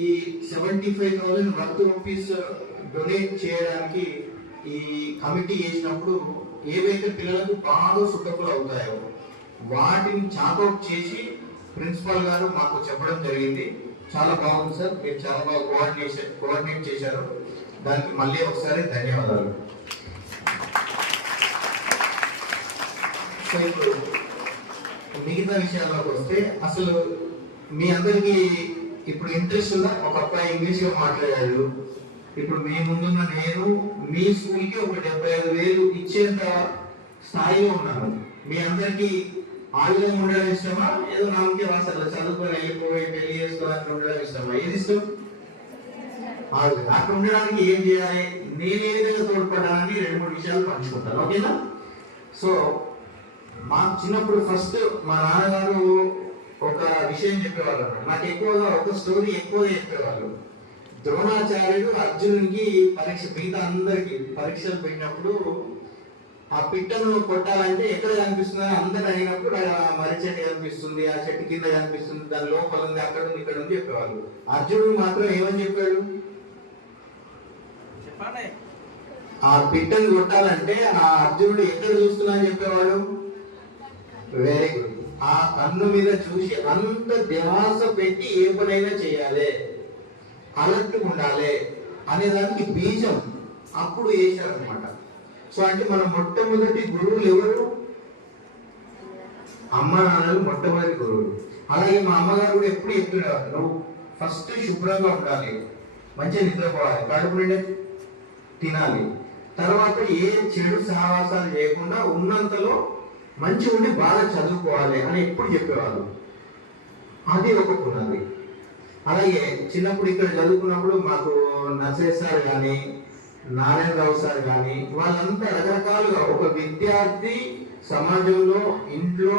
ఈ seventy five thousand worth rupees donate చేయడానికి ఈ కమిటీ చేసినప్పుడు ఏవైతే పిల్లలకు బాగా సుట్టపులు అవుతాయో వాటిని చాకౌట్ చేసి ప్రిన్సిపాల్ గారు మాకు చెప్పడం జరిగింది. చాలా బాగుంది సార్ మీరు చాలా బాగా కోఆర్డినేషన్ కోఆర్డినేట్ చేశారు. దానికి మళ్ళీ ఒకసారి ధన్యవాదాలు. సో ఇప్పుడు మిగతా విషయాల్లోకి వస్తే అసలు మీ అందరికీ ఇప్పుడు ఇంట్రెస్ట్ ఉందా? ఒక అబ్బాయి ఇంగ్లీష్గా మాట్లాడాడు. ఇప్పుడు మీ ముందున్న నేను మీ స్కూల్కి ఒక డెబ్బై ఐదు వేలు ఇచ్చేంత స్థాయిలో ఉన్నాను. మీ అందరికీ ఆలయం ఉండడం ఇష్టమా? ఏదో నాకే వాసన చదువుకొని వెళ్ళిపోయి పెళ్ళి చేసుకోవాలని ఉండడం ఇష్టమా? ఏది ఇష్టం? అక్కడ ఉండడానికి ఏం చేయాలి? నేను ఏ విధంగా తోడ్పడాలని రెండు మూడు విషయాలు పంచుకుంటాను. ఓకేనా? సో మా చిన్నప్పుడు ఫస్ట్ మా నాన్నగారు ఒక విషయం చెప్పేవాళ్ళు అన్నమాట. నాకు ఎక్కువగా ఒక స్టోరీ ఎక్కువగా చెప్పేవాళ్ళు. ద్రోణాచార్యుడు అర్జునునికి పరీక్ష మిగతా అందరికి పరీక్షలు పెట్టినప్పుడు ఆ పిట్టను కొట్టాలంటే ఎక్కడ కనిపిస్తుంది అందరు అడిగినప్పుడు ఆ మర్రి చెట్టు కనిపిస్తుంది ఆ చెట్టు కింద కనిపిస్తుంది దాని లోపల ఉంది అక్కడ ఉంది ఇక్కడ ఉంది చెప్పేవాళ్ళు. అర్జునుడు మాత్రం ఏమని చెప్పాడు? ఆ పిట్టను కొట్టాలంటే ఆ అర్జునుడు ఎక్కడ చూస్తున్నా అని చెప్పేవాడు? వెరీ ఆ కన్ను మీద చూసి అంత ధ్యాస పెట్టి ఏ పనైనా చేయాలి అలర్ట్ ఉండాలి అనే దానికి బీజం అప్పుడు వేశారనమాట సో అంటే మన మొట్టమొదటి గురువులు ఎవరు? అమ్మ నాన్నలు మొట్టమొదటి గురువులు. అలాగే మా అమ్మగారు కూడా ఎప్పుడు చెప్తున్నారు నువ్వు ఫస్ట్ శుభ్రంగా ఉండాలి మంచిగా నిద్రపోవాలి కడుపు నిండా తినాలి. తర్వాత ఏ చెడు సహవాసాలు చేయకుండా ఉన్నంతలో మంచి ఉండి బాగా చదువుకోవాలి అని ఎప్పుడు చెప్పేవాళ్ళు. అది ఒక పునాది. అలాగే చిన్నప్పుడు ఇక్కడ చదువుకున్నప్పుడు మాకు నర్సయ్య సార్ కానీ నారాయణరావు సార్ కానీ వాళ్ళంతా రకరకాలుగా ఒక విద్యార్థి సమాజంలో ఇంట్లో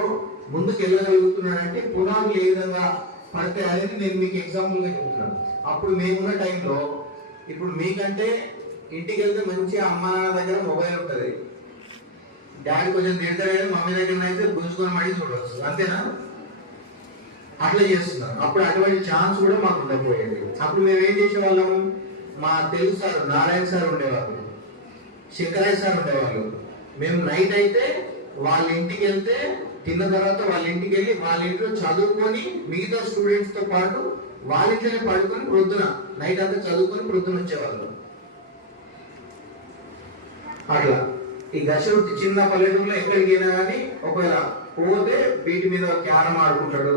ముందుకు వెళ్ళగలుగుతున్నాడంటే పునాదులు ఏ విధంగా పడతాయి అనేది నేను మీకు ఎగ్జాంపుల్గా చెప్తున్నాను. అప్పుడు మేమున్న టైంలో ఇప్పుడు మీకంటే ఇంటికి వెళ్తే మంచిగా అమ్మ నాన్న దగ్గర మొబైల్ ఉంటుంది. డాడీ కొంచెం తిడతాడు మమ్మీ దగ్గర అయితే గుంజుకొని మడి చూడవచ్చు అంతేనా? అట్లా చేస్తున్నారు. అప్పుడు అటువంటి ఛాన్స్ కూడా మాకు ఉండకపోయేది. అప్పుడు మేము ఏం చేసేవాళ్ళము? మా తెలుగు సార్ నారాయణ సార్ ఉండేవాళ్ళు. శంకరయ్య సార్ ఉండేవాళ్ళు. మేము నైట్ అయితే వాళ్ళ ఇంటికి వెళ్తే తిన్న తర్వాత వాళ్ళ ఇంటికి వెళ్ళి వాళ్ళ ఇంట్లో చదువుకొని మిగతా స్టూడెంట్స్తో పాటు వాళ్ళ ఇంట్లోనే పడుకొని ప్రొద్దున నైట్ అంతా చదువుకొని ప్రొద్దున వచ్చేవాళ్ళు. అట్లా. ఈ దశరథి చిన్న పల్లెటూరులో ఎక్కడికి అయినా కానీ ఒకవేళ పోతే వీటి మీద క్యారం ఆడుకుంటాడు.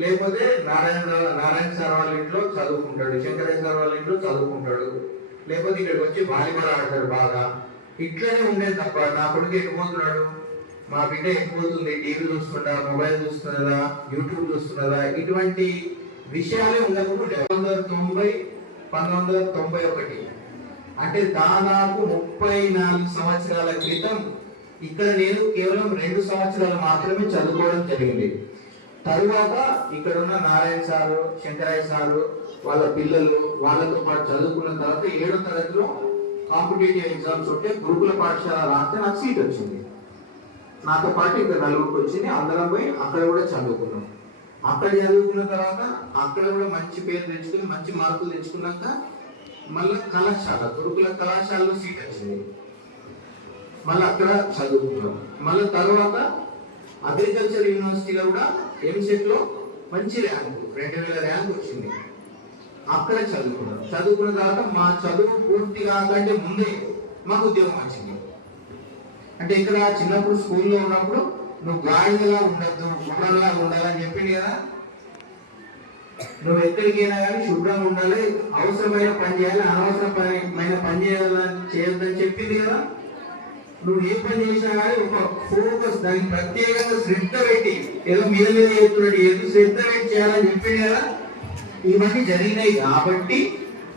లేకపోతే నారాయణ నారాయణ సార్ వాళ్ళ ఇంట్లో చదువుకుంటాడు. శంకరయ్య సార్ వాళ్ళ ఇంట్లో చదువుకుంటాడు. లేకపోతే ఇక్కడికి వచ్చి వాలీబాల్ ఆడతాడు బాగా. ఇట్లనే ఉండేది తప్ప నా కొడుకు ఎటు మా బిడ్డ ఎటు టీవీ చూస్తుందా? మొబైల్ చూస్తున్నదా యూట్యూబ్ చూస్తున్నదా ఇటువంటి విషయాలే ఉండకుండా పంతొమ్మిది వందల తొంభై పంతొమ్మిది వందల తొంభై ఒకటి అంటే దాదాపు ముప్పై నాలుగు సంవత్సరాల క్రితం ఇక్కడ నేను కేవలం రెండు సంవత్సరాలు మాత్రమే చదువుకోవడం జరిగింది. తరువాత ఇక్కడ ఉన్న నారాయణ సారు శంకరయ్య సారు వాళ్ళ పిల్లలు వాళ్ళతో పాటు చదువుకున్న తర్వాత ఏడో తరగతిలో కాంపిటేటివ్ ఎగ్జామ్స్ ఉంటే గురుకుల పాఠశాల రాస్తే నాకు సీట్ వచ్చింది. నాతో పాటు ఇక్కడ నలుగురికి వచ్చింది. అందరం పోయి అక్కడ కూడా చదువుకున్నాం. అక్కడ చదువుకున్న తర్వాత అక్కడ కూడా మంచి పేరు తెచ్చుకుని మంచి మార్కులు తెచ్చుకున్నాక మళ్ళీ కళాశాల గురుకుల కళాశాలలో సీట్ వచ్చింది. మళ్ళీ అక్కడ చదువుకున్నాం మళ్ళీ తర్వాత అగ్రికల్చర్ యూనివర్సిటీలో కూడా ఎంసెట్లో మంచి ర్యాంకు రెండు వేల ర్యాంక్ వచ్చింది. అక్కడ చదువుకున్నాం. చదువుకున్న తర్వాత మా చదువు పూర్తి కాకంటే ముందే మాకు ఉద్యోగం వచ్చింది. అంటే ఇక్కడ చిన్నప్పుడు స్కూల్లో ఉన్నప్పుడు నువ్వు గాడిదలా ఉండద్దు గుర్రంలా ఉండాలని చెప్పింది కదా? నువ్వు ఎక్కడికైనా కానీ శుభ్రంగా ఉండాలి అవసరమైన పని చేయాలి అనవసరమైన పని చేయాలని చేయొద్దని చెప్పింది కదా? నువ్వు ఏ పని చేసినా కానీ ఒక ఫోకస్ దానికి ప్రత్యేకంగా శ్రద్ధ పెట్టి ఏదో మీద మీద చెప్తున్నాడు ఏదో శ్రద్ధ పెట్టి చేయాలని చెప్పింది కదా? ఇవన్నీ జరిగినాయి కాబట్టి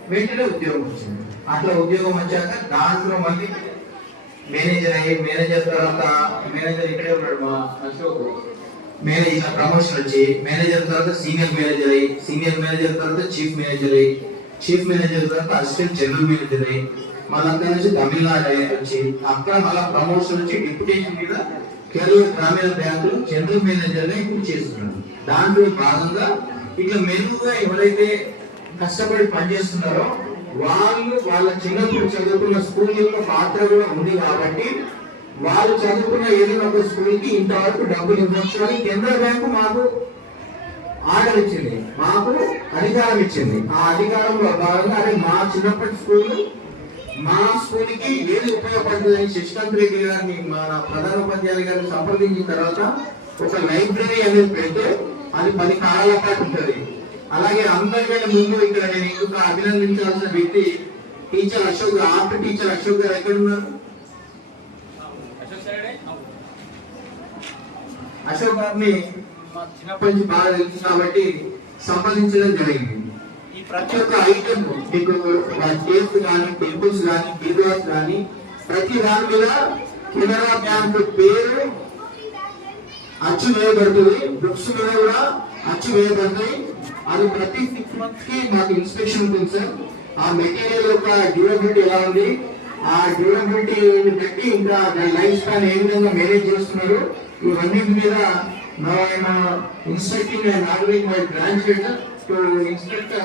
వెంటనే ఉద్యోగం వచ్చింది. అట్లా ఉద్యోగం వచ్చాక దాంట్లో మళ్ళీ మేనేజర్ అయ్యి మేనేజర్ తర్వాత మేనేజర్ ఇక్కడే ఉన్నాడు మా అశోక్ మేనేజర్ ప్రమోషన్ వచ్చి మేనేజర్ తర్వాత సీనియర్ మేనేజర్ అయ్యి సీనియర్ మేనేజర్ తర్వాత చీఫ్ మేనేజర్ అయ్యి చీఫ్ మేనేజర్ తర్వాత అసిస్టెంట్ జనరల్ మేనేజర్ అయ్యి మళ్ళీ అక్కడ నుంచి తమిళనాడు వచ్చి అక్కడ మళ్ళీ ప్రమోషన్ వచ్చి డిప్యూటేషన్ మీద కేరళ గ్రామీణ బ్యాంకులో జనరల్ మేనేజర్ ఇప్పుడు చేస్తున్నాడు దాంట్లో భాగంగా ఇట్లా మెరుగుగా ఎవరైతే కష్టపడి పనిచేస్తున్నారో వాళ్ళు వాళ్ళ చిన్నప్పుడు చదువుకున్న స్కూల్లో పాత్ర కూడా ఉంది కాబట్టి వాళ్ళు చదువుకున్న ఏదైనా ఒక స్కూల్కి ఇంతవరకు డబ్బులు ఇవ్వచ్చు అని కేంద్ర బ్యాంకు మాకు ఆర్డర్ ఇచ్చింది. మాకు అధికారం ఇచ్చింది. ఆ అధికారంలో భాగంగా అదే మా చిన్నప్పటి స్కూల్ మా స్కూల్కి ఏది ఉపయోగపడుతుందని శశికాంత్ రెడ్డి గారిని మా ప్రధాన ఉపాధ్యాయులు గారిని సంప్రదించిన తర్వాత ఒక లైబ్రరీ అనేది పెడితే అది పది కాలాల పాటు ఉంటుంది. అలాగే అందరికంటే ముందు ఇక్కడ నేను ఇంకొక అభినందించాల్సిన వ్యక్తి teacher Ashok art teacher Ashok garu ఎక్కడున్నారు? అశోక్ గారిని చిన్నప్పటి నుంచి బాగా తెలుసు కాబట్టి సంపాదించడం జరిగింది. ఈ ప్రతి ఒక్క ఐటమ్ మీకు టేస్ట్ కానీ టెంపుల్స్ కానీ బీరువాస్ కానీ ప్రతి దాని మీద కెనరా బ్యాంక్ పేరు అచ్చు వేయబడుతుంది. బుక్స్ మీద కూడా అచ్చు వేయబడుతుంది. అది ప్రతి సిక్స్ మంత్స్కి మాకు ఇన్స్పెక్షన్ ఉంటుంది సార్ ఆ మెటీరియల్ యొక్క డ్యూరబిలిటీ ఎలా ఉంది? ఆ డ్యూరబిలిటీ బట్టి ఇంకా దాని లైఫ్ స్పాన్ ఏ విధంగా మేనేజ్ చేస్తున్నారు. ఇవన్నీ మీద నా instructing and ordering my graduate to instruct